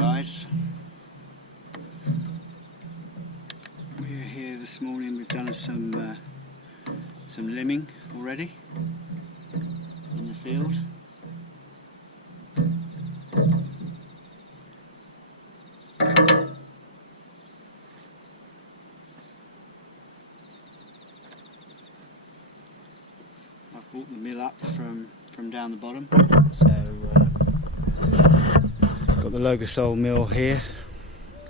guys, we're here this morning. We've done some limbing already in the field. I've brought the mill up from down the bottom, so got the Logosol Mill here,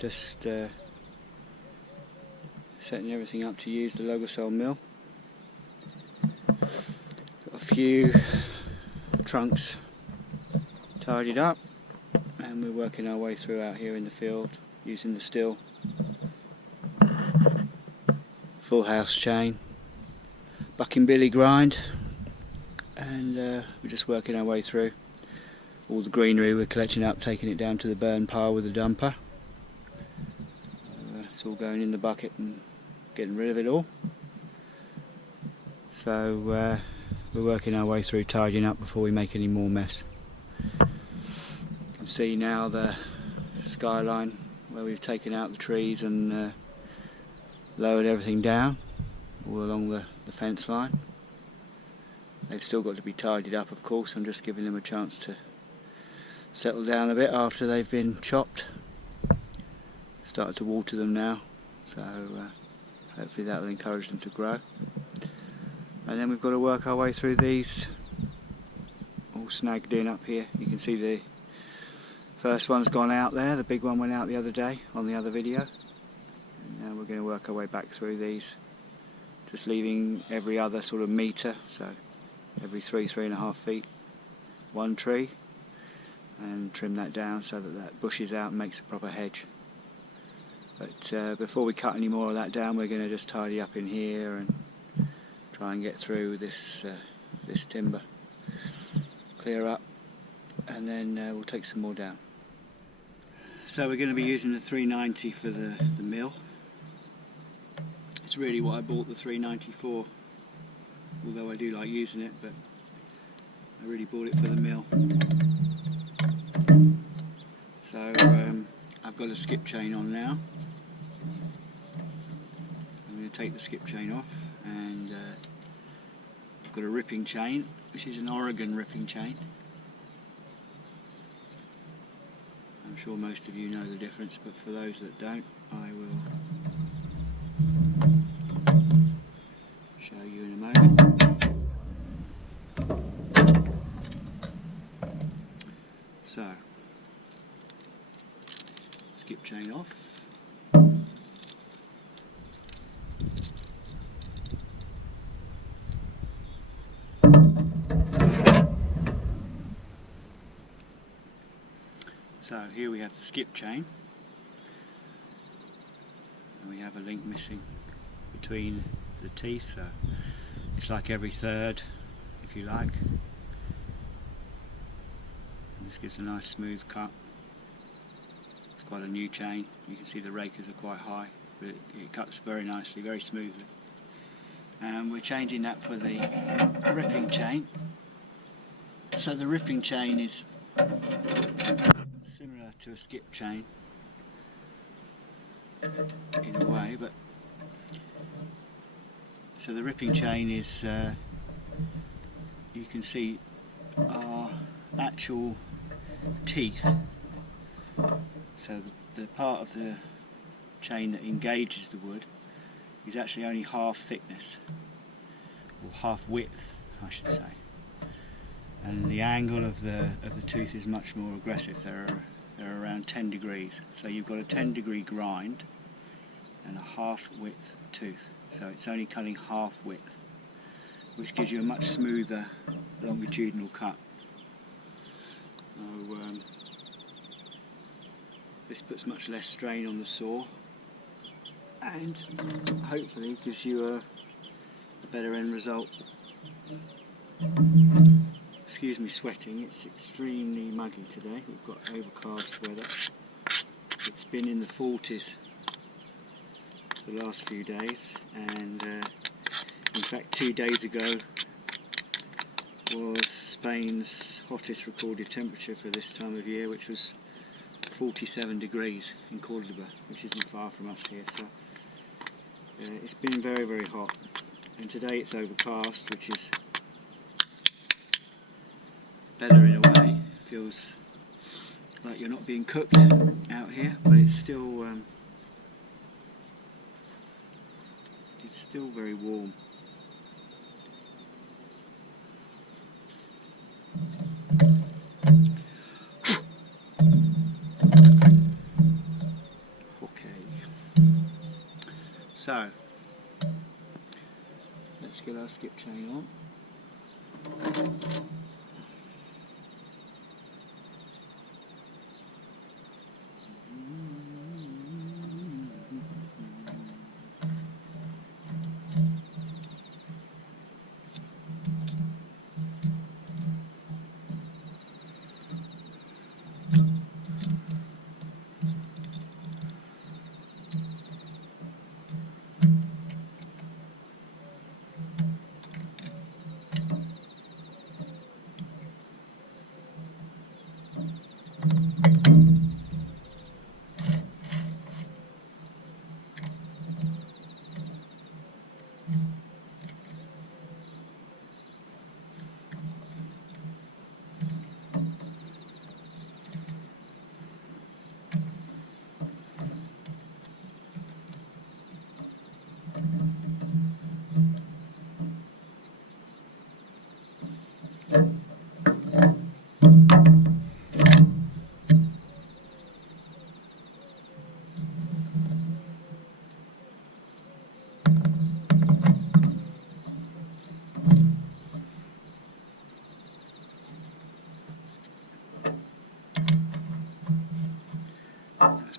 just setting everything up to use the Logosol Mill. Got a few trunks tidied up, and we're working our way through out here in the field using the still full house chain, bucking billy grind, and we're just working our way through all the greenery. We're collecting up, taking it down to the burn pile with the dumper. It's all going in the bucket and getting rid of it all. So we're working our way through tidying up before we make any more mess. You can see now the skyline where we've taken out the trees and lowered everything down all along the fence line. They've still got to be tidied up, of course. I'm just giving them a chance to settle down a bit after they've been chopped. Started to water them now, so hopefully that will encourage them to grow. And then we've got to work our way through these, all snagged in up here. You can see the first one's gone out there, the big one went out the other day on the other video. And now we're going to work our way back through these, just leaving every other sort of metre, so every 3.5 feet, one tree, and trim that down so that that bushes out and makes a proper hedge. But before we cut any more of that down, we're going to just tidy up in here and try and get through this this timber, clear up, and then we'll take some more down. So we're going to be using the 390 for the mill. It's really what I bought the 390 for, although I do like using it, but I really bought it for the mill. So I've got a skip chain on now. I'm going to take the skip chain off, and I've got a ripping chain, which is an Oregon ripping chain. I'm sure most of you know the difference, but for those that don't, I will show you in a moment. So, skip chain off. So here we have the skip chain, and we have a link missing between the teeth, so it's like every third, if you like. And this gives a nice smooth cut. It's quite a new chain. You can see the rakers are quite high, but it cuts very nicely, very smoothly. And we're changing that for the ripping chain. So the ripping chain is similar to a skip chain in a way, but so the ripping chain is you can see our actual teeth. So the part of the chain that engages the wood is actually only half thickness, or half width I should say, and the angle of the tooth is much more aggressive. They're around 10 degrees, so you've got a 10-degree grind and a half width tooth, so it's only cutting half width, which gives you a much smoother longitudinal cut. So, this puts much less strain on the saw and hopefully gives you a better end result. Excuse me sweating, it's extremely muggy today. We've got overcast weather. It's been in the 40s the last few days, and in fact 2 days ago was Spain's hottest recorded temperature for this time of year, which was 47 degrees in Cordoba, which isn't far from us here, so it's been very, very hot. And today it's overcast, which is better in a way. Feels like you're not being cooked out here, but it's still very warm. So, let's get our skip chain on.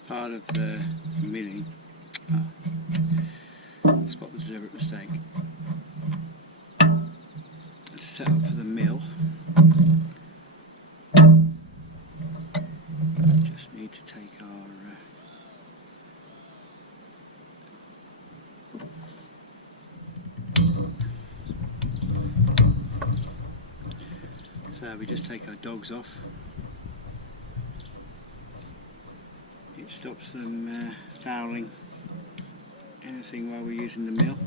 Part of the milling. Spot the deliberate mistake. To set up for the mill, just need to take our so we just take our dogs off. It stops them fouling anything while we're using the mill.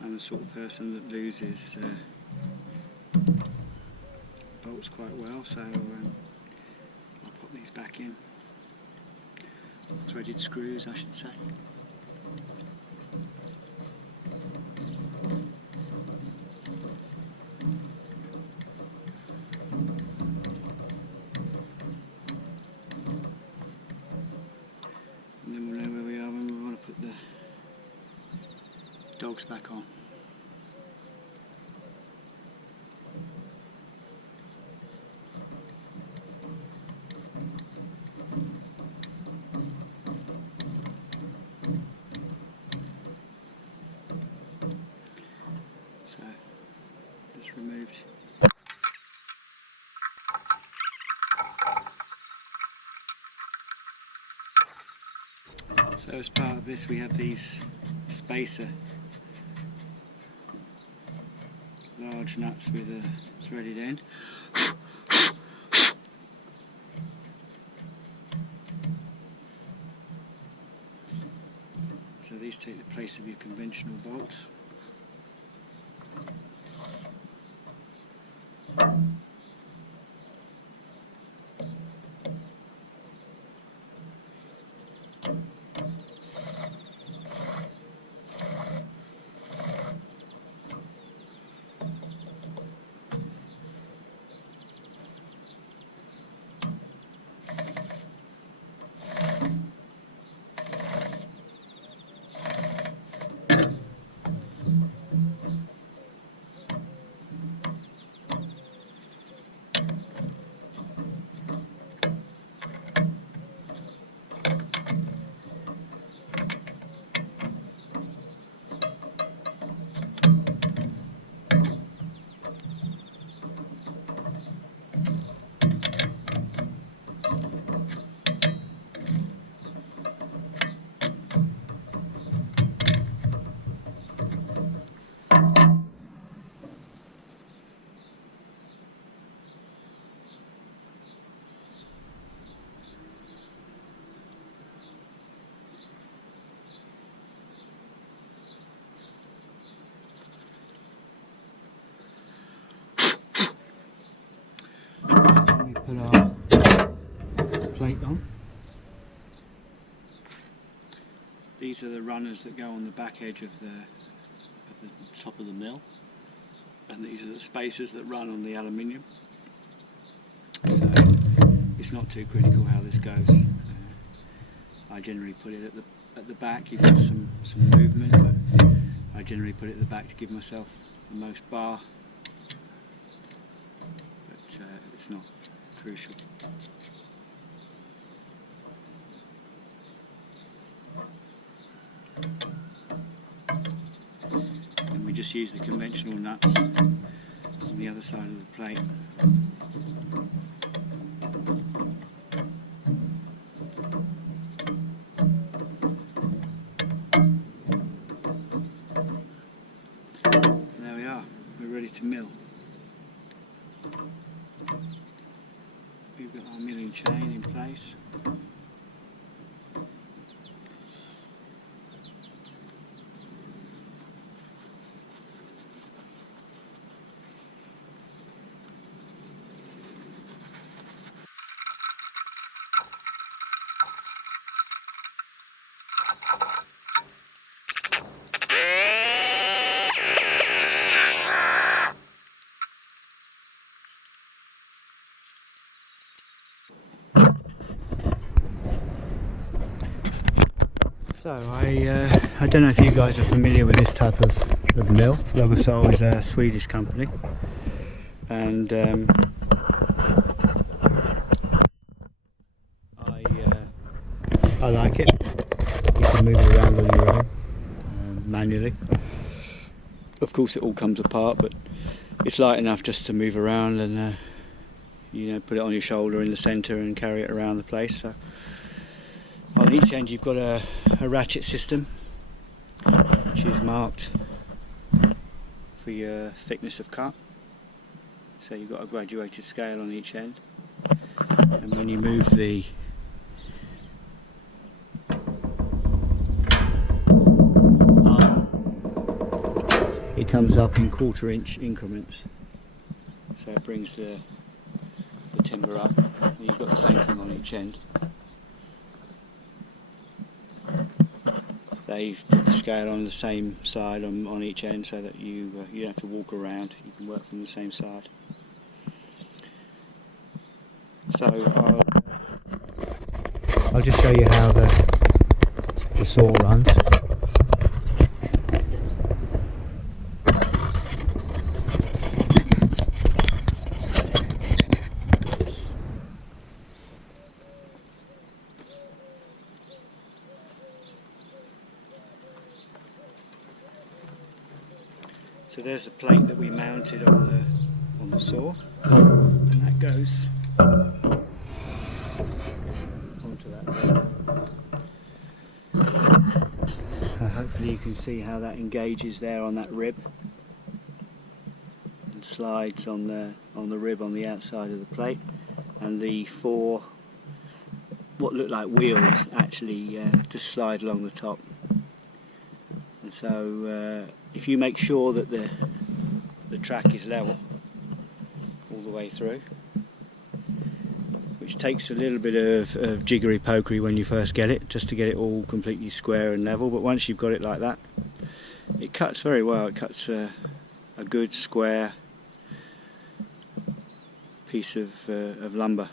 I'm the sort of person that loses bolts quite well, so I'll put these back in. Threaded screws, I should say. And then we'll know where we are when we want to put the dogs back on. So, just removed. So as part of this we have these spacer large nuts with a threaded end. So these take the place of your conventional bolts. put our plate on. These are the runners that go on the back edge of the top of the mill, and these are the spacers that run on the aluminium. So it's not too critical how this goes. I generally put it at the back. You get some movement, but I generally put it at the back to give myself the most bar. But it's not crucial. And we just use the conventional nuts on the other side of the plate. There we are, we're ready to mill. We've got our milling chain in place. So I don't know if you guys are familiar with this type of mill. Logosol is a Swedish company, and I like it. You can move it around on your own manually. Of course it all comes apart, but it's light enough just to move around and you know, put it on your shoulder in the centre and carry it around the place. So on each end you've got a ratchet system which is marked for your thickness of cut. So you've got a graduated scale on each end, and when you move the arm, it comes up in 1/4 inch increments, so it brings the timber up, and you've got the same thing on each end. They've put the scale on the same side on each end, so that you don't have to walk around, you can work from the same side. So I'll just show you how the saw runs. So there's the plate that we mounted on the saw, and that goes onto that rib. Hopefully you can see how that engages there on that rib and slides on the rib on the outside of the plate, and the 4 what look like wheels actually just slide along the top. And so if you make sure that the track is level all the way through, which takes a little bit of jiggery pokery when you first get it, just to get it all completely square and level, but once you've got it like that, it cuts very well. It cuts a good square piece of lumber.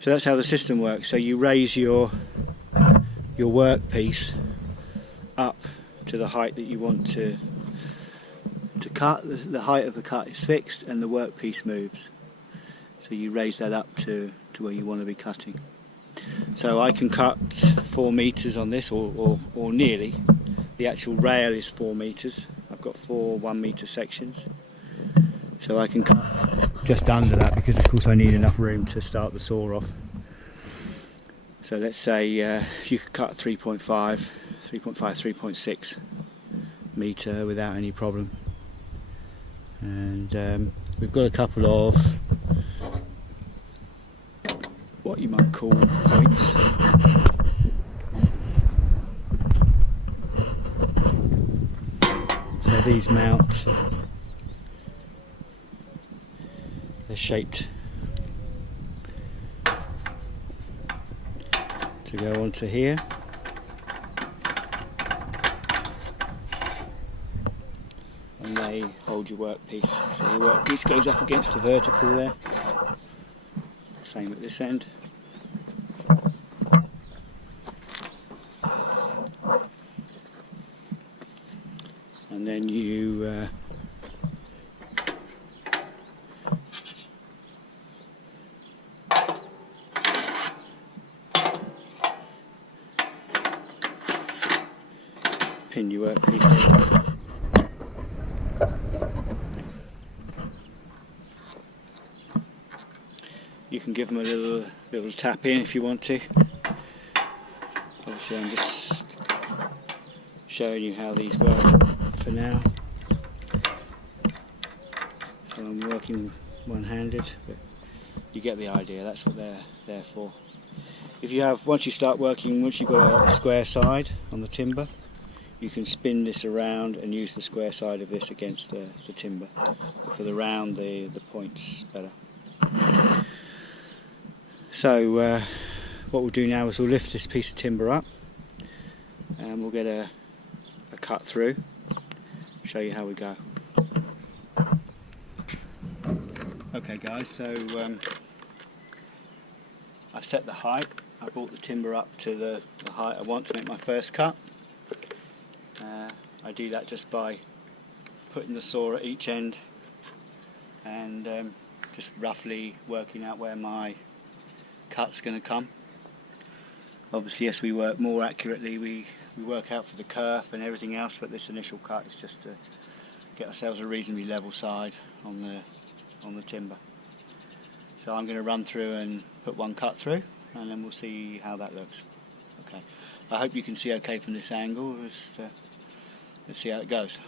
So that's how the system works. So you raise your workpiece up to the height that you want to cut. The height of the cut is fixed and the workpiece moves. So you raise that up to where you want to be cutting. So I can cut 4 meters on this, or nearly. The actual rail is 4 meters. I've got 4 1-meter sections. So I can cut just under that, because of course I need enough room to start the saw off. So let's say you could cut 3.5, 3.6 meter without any problem. And we've got a couple of what you might call points. So these mount, they're shaped to go onto here. And they hold your workpiece. So your workpiece goes up against the vertical there. Same at this end. And then you pin your workpiece in. You can give them a little tap in if you want to. Obviously I'm just showing you how these work for now. So I'm working one-handed, but you get the idea, that's what they're there for. If you have, once you've got a square side on the timber, you can spin this around and use the square side of this against the timber. But for the round, the point's better. So what we'll do now is we'll lift this piece of timber up and we'll get a cut through, show you how we go. Okay guys, so I've set the height. I brought the timber up to the height I want to make my first cut. I do that just by putting the saw at each end and just roughly working out where my cut's going to come. Obviously, yes, we work more accurately, we work out for the kerf and everything else, but this initial cut is just to get ourselves a reasonably level side on the timber. So I'm going to run through and put one cut through and then we'll see how that looks. Okay, I hope you can see okay from this angle. Let's see how it goes.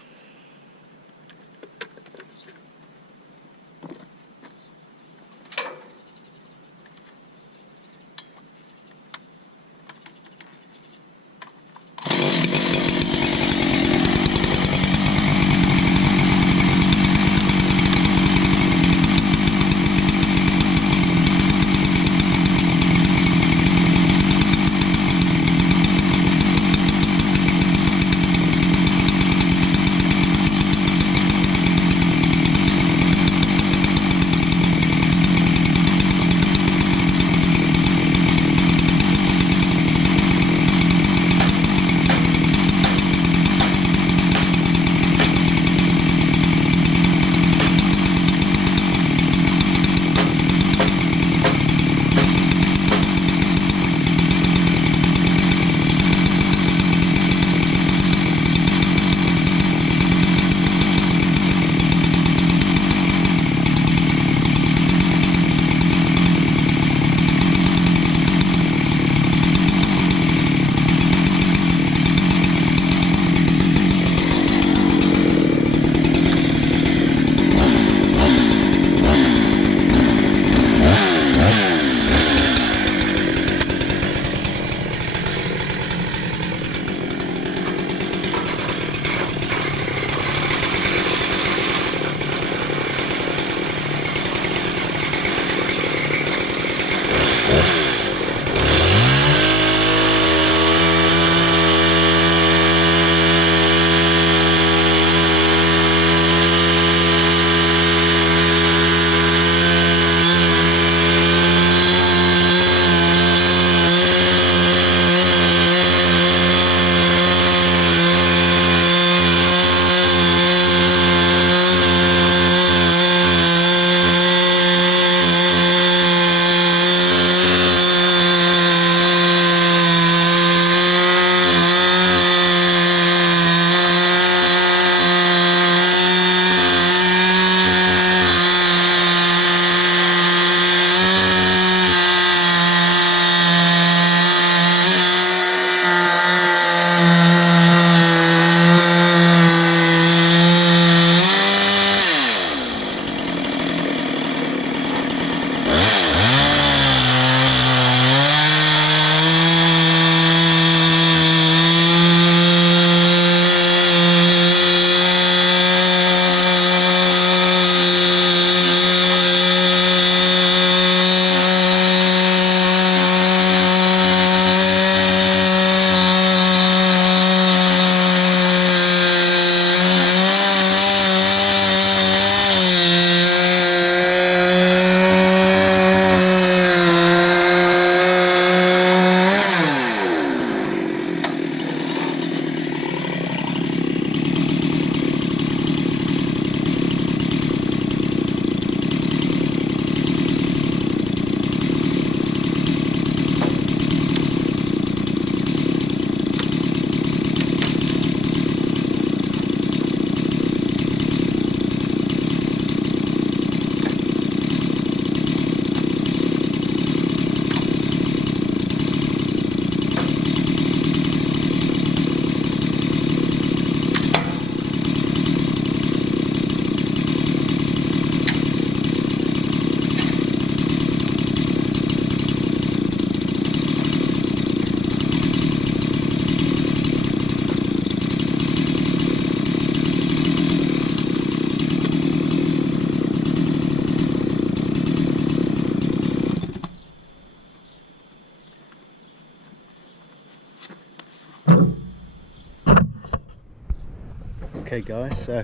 Okay guys, so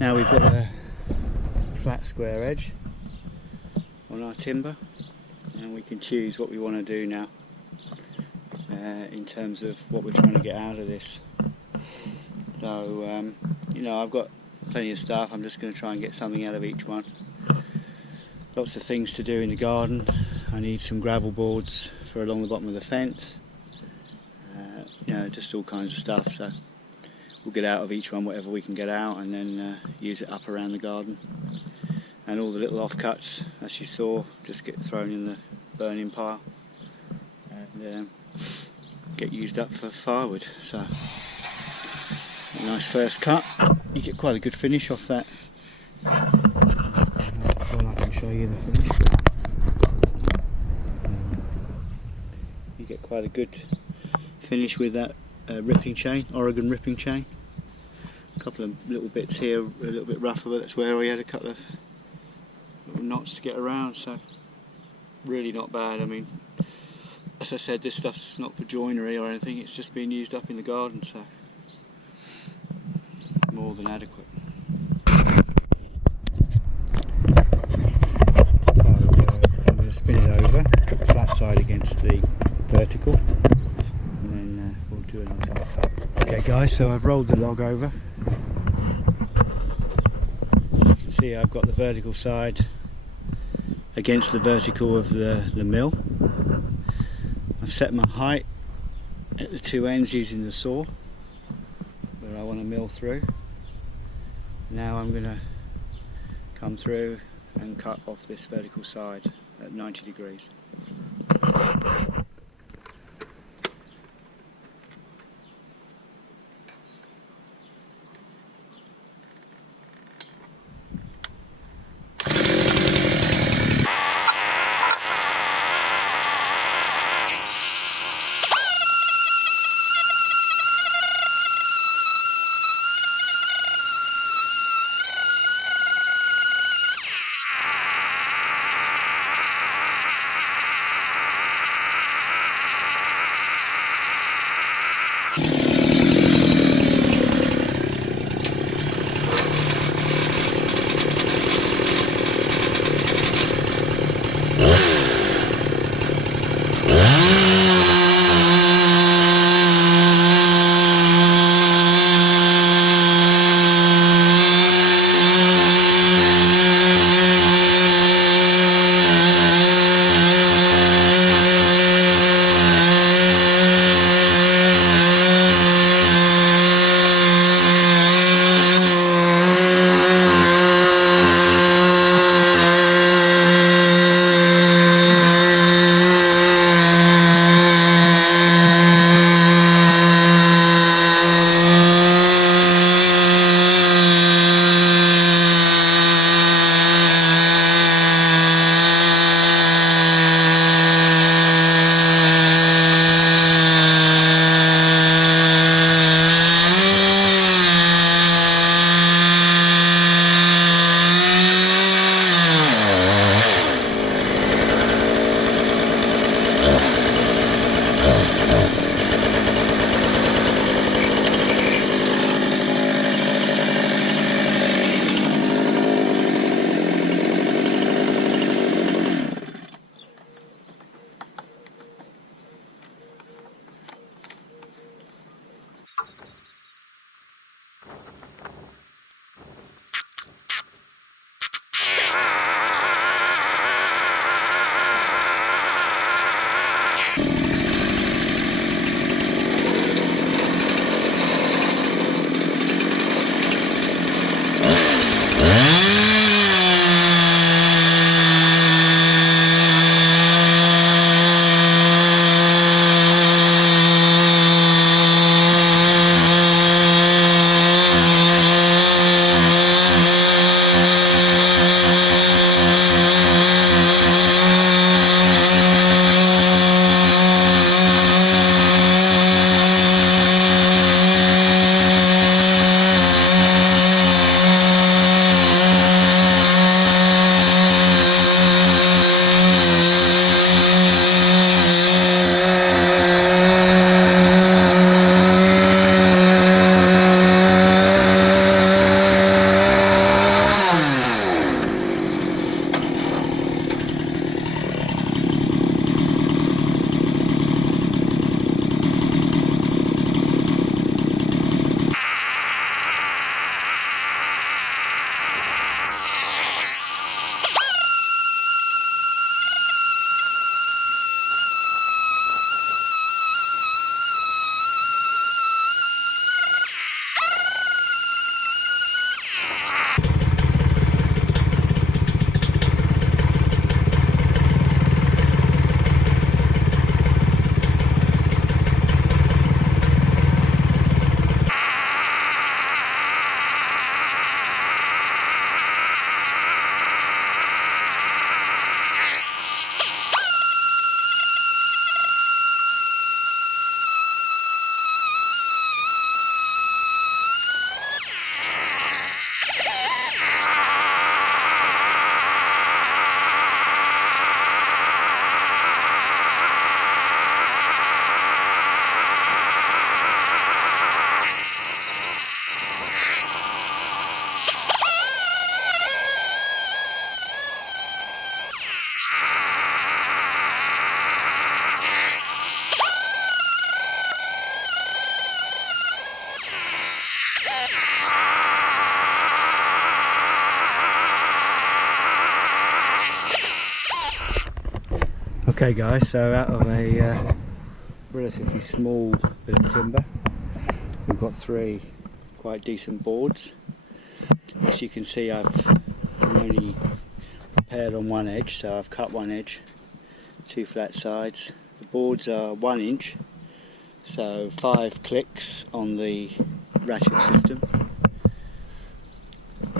now we've got a flat square edge on our timber, and we can choose what we want to do now in terms of what we're trying to get out of this. So you know, I've got plenty of stuff. I'm just going to try and get something out of each one. Lots of things to do in the garden. I need some gravel boards for along the bottom of the fence, you know, just all kinds of stuff. So we'll get out of each one whatever we can get out, and then use it up around the garden. And all the little offcuts, as you saw, just get thrown in the burning pile and get used up for firewood. So a nice first cut. You get quite a good finish off that. Well, I can show you the finish. You get quite a good finish with that ripping chain, Oregon ripping chain. A couple of little bits here, a little bit rougher, but that's where we had a couple of little knots to get around, so really not bad. I mean, as I said, this stuff's not for joinery or anything, it's just being used up in the garden, so more than adequate. So I'm going to spin it over, flat side against the vertical, and then we'll do another cut. Okay guys, so I've rolled the log over. As you can see, I've got the vertical side against the vertical of the mill. I've set my height at the two ends using the saw where I want to mill through. Now I'm going to come through and cut off this vertical side at 90 degrees. Okay guys, so out of a relatively small bit of timber, we've got 3 quite decent boards. As you can see, I'm only prepared on one edge, so I've cut one edge, 2 flat sides. The boards are 1 inch, so 5 clicks on the ratchet system.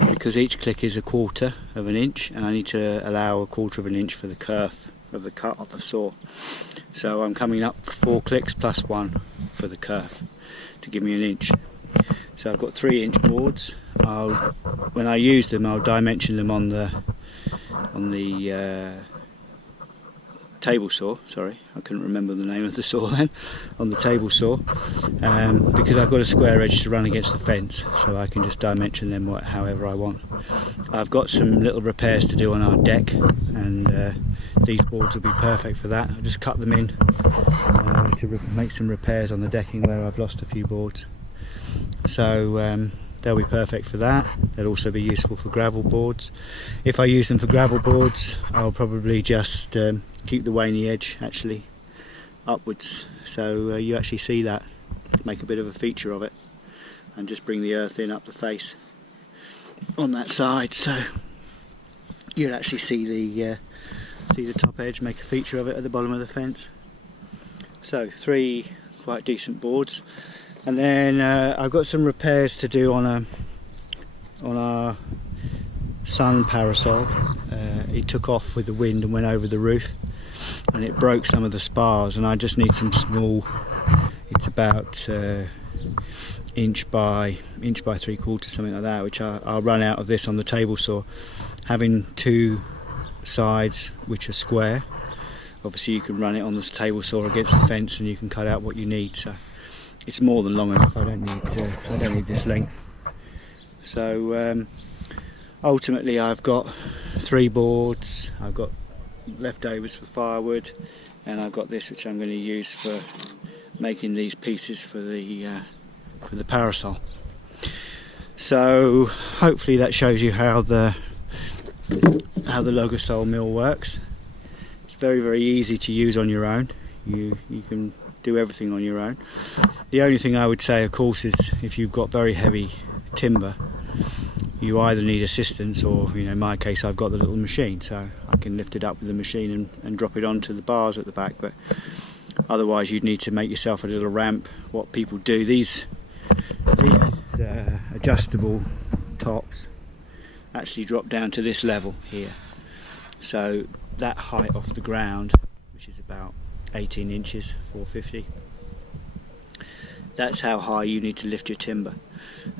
Because each click is 1/4 of an inch, and I need to allow 1/4 of an inch for the kerf of the cut of the saw. So I'm coming up 4 clicks plus 1 for the kerf to give me an inch. So I've got 3-inch boards. When I use them, I'll dimension them on the table saw. Sorry, I couldn't remember the name of the saw then. On the table saw, because I've got a square edge to run against the fence, so I can just dimension them however I want. I've got some little repairs to do on our deck, and these boards will be perfect for that. I'll just cut them in to make some repairs on the decking where I've lost a few boards. So they'll be perfect for that. They'll also be useful for gravel boards. If I use them for gravel boards, I'll probably just keep the waney edge actually upwards, so you actually see that, make a bit of a feature of it, and just bring the earth in up the face on that side, so you'll actually see the top edge, make a feature of it at the bottom of the fence. So 3 quite decent boards, and then I've got some repairs to do on our sun parasol. It took off with the wind and went over the roof, and it broke some of the spars, and I just need some small, it's about inch by 3/4, something like that, which I'll run out of this on the table saw. Having 2 sides which are square, obviously you can run it on the table saw against the fence and you can cut out what you need, so it's more than long enough. I don't need this length. So ultimately I've got 3 boards, I've got leftovers for firewood, and I've got this which I'm going to use for making these pieces for the parasol. So hopefully that shows you how the Logosol Mill works. It's very, very easy to use on your own. You can do everything on your own. The only thing I would say, of course, is if you've got very heavy timber, you either need assistance, or, you know, in my case I've got the little machine, so I can lift it up with the machine and drop it onto the bars at the back. But otherwise you'd need to make yourself a little ramp. What people do, these adjustable tops actually drop down to this level here, so that height off the ground, which is about 18 inches, 450, that's how high you need to lift your timber.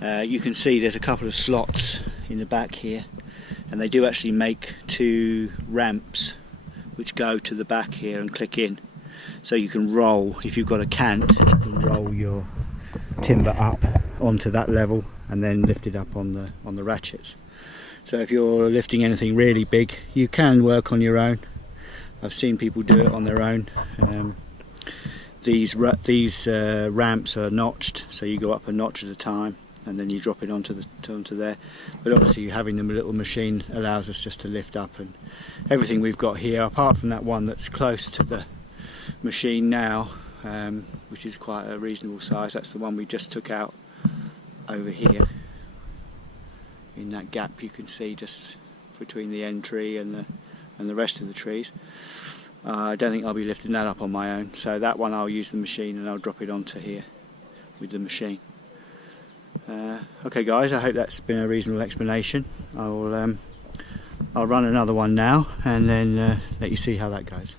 You can see there's a couple of slots in the back here, and they do actually make 2 ramps which go to the back here and click in, so you can roll, if you've got a cant, you can roll your timber up onto that level and then lift it up on the ratchets. So if you're lifting anything really big, you can work on your own. I've seen people do it on their own. These ramps are notched, so you go up a notch at a time and then you drop it onto there. But obviously having the little machine allows us just to lift up, and everything we've got here, apart from that one that's close to the machine now, which is quite a reasonable size, that's the one we just took out over here. In that gap you can see just between the end tree and the rest of the trees. I don't think I'll be lifting that up on my own, so that one I'll use the machine and I'll drop it onto here with the machine. Okay guys, I hope that's been a reasonable explanation. I'll run another one now and then let you see how that goes.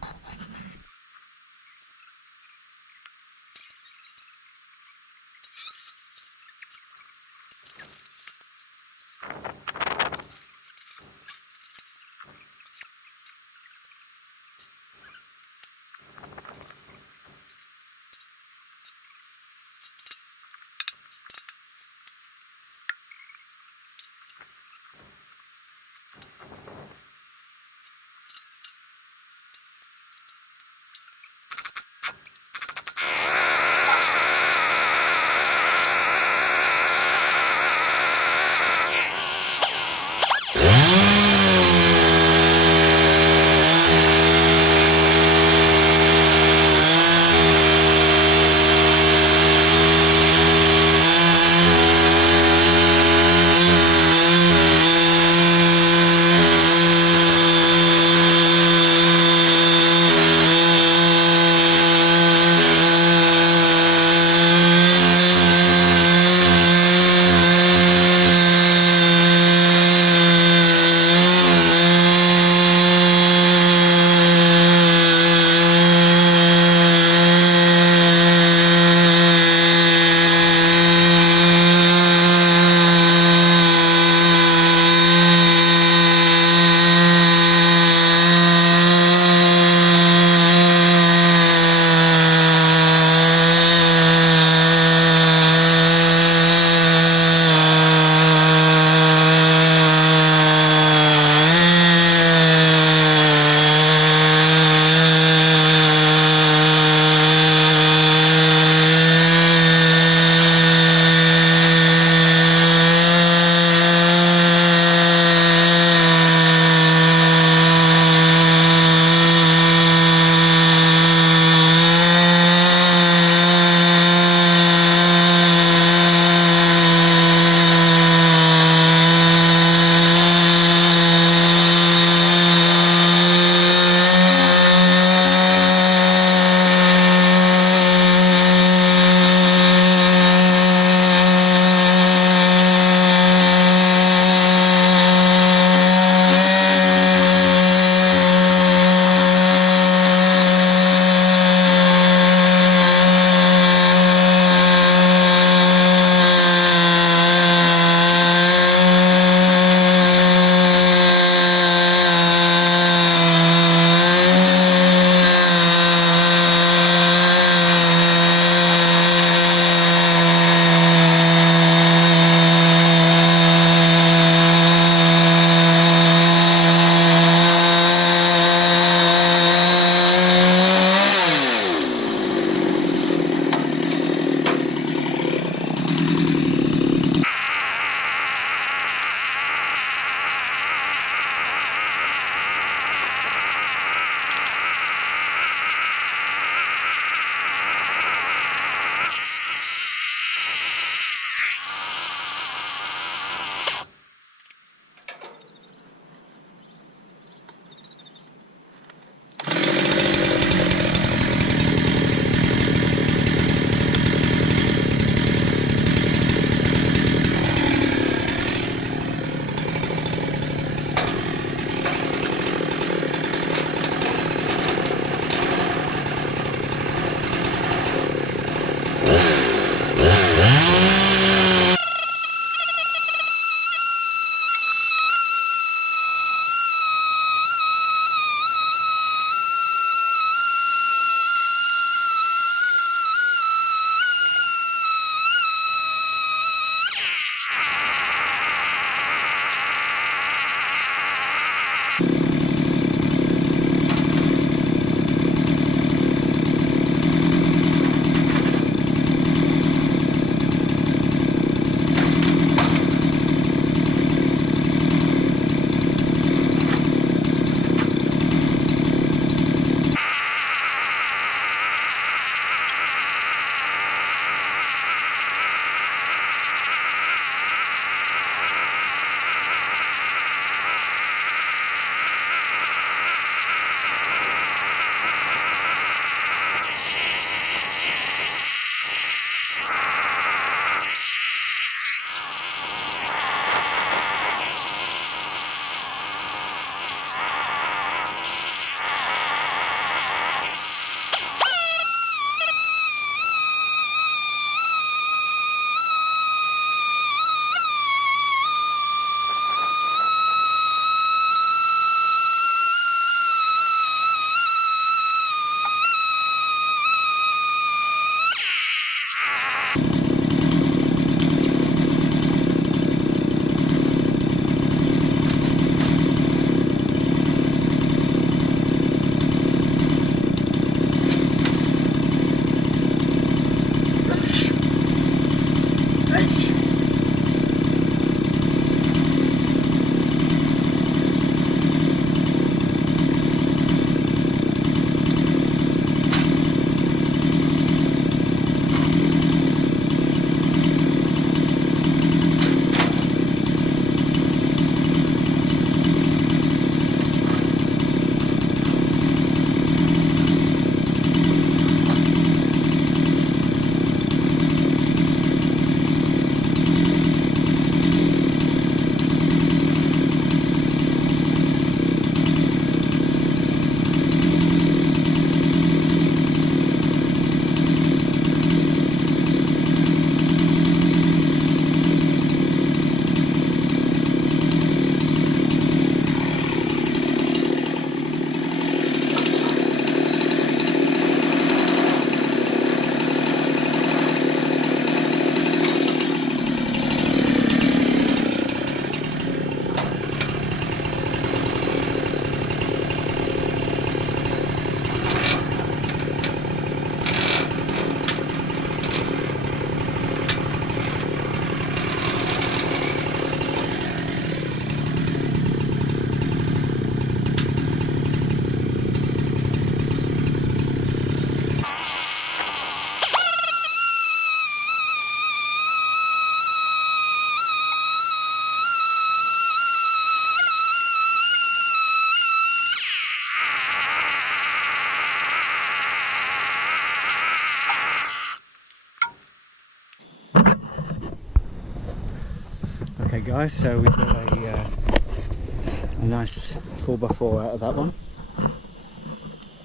guys, so we got a nice 4x4 out of that one,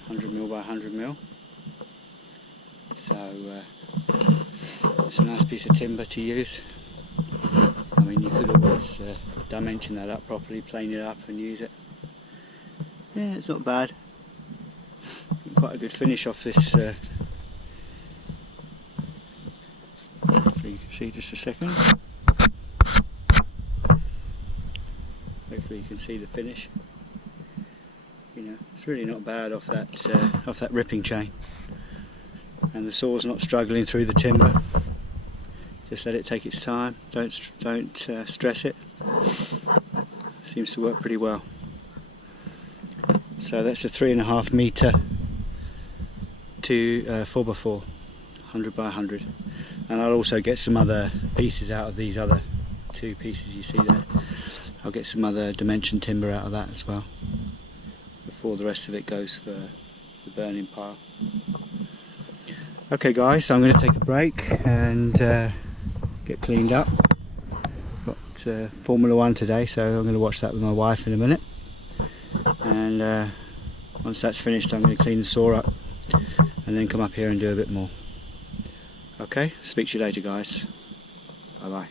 100mm by 100mm. So it's a nice piece of timber to use. I mean, you could always dimension that up properly, plane it up and use it. Yeah, it's not bad. Quite a good finish off this. Hopefully you can see just a second. Hopefully you can see the finish. You know, it's really not bad off that ripping chain. And the saw's not struggling through the timber. Just let it take its time. Don't stress it. Seems to work pretty well. So that's a 3.5 metre to 4x4, 100 by 100. And I'll also get some other pieces out of these other two pieces you see there. I'll get some other dimension timber out of that as well, before the rest of it goes for the burning pile. Okay guys, so I'm going to take a break and get cleaned up. Got Formula 1 today, so I'm going to watch that with my wife in a minute. And once that's finished, I'm going to clean the saw up and then come up here and do a bit more. Okay, speak to you later guys. Bye bye.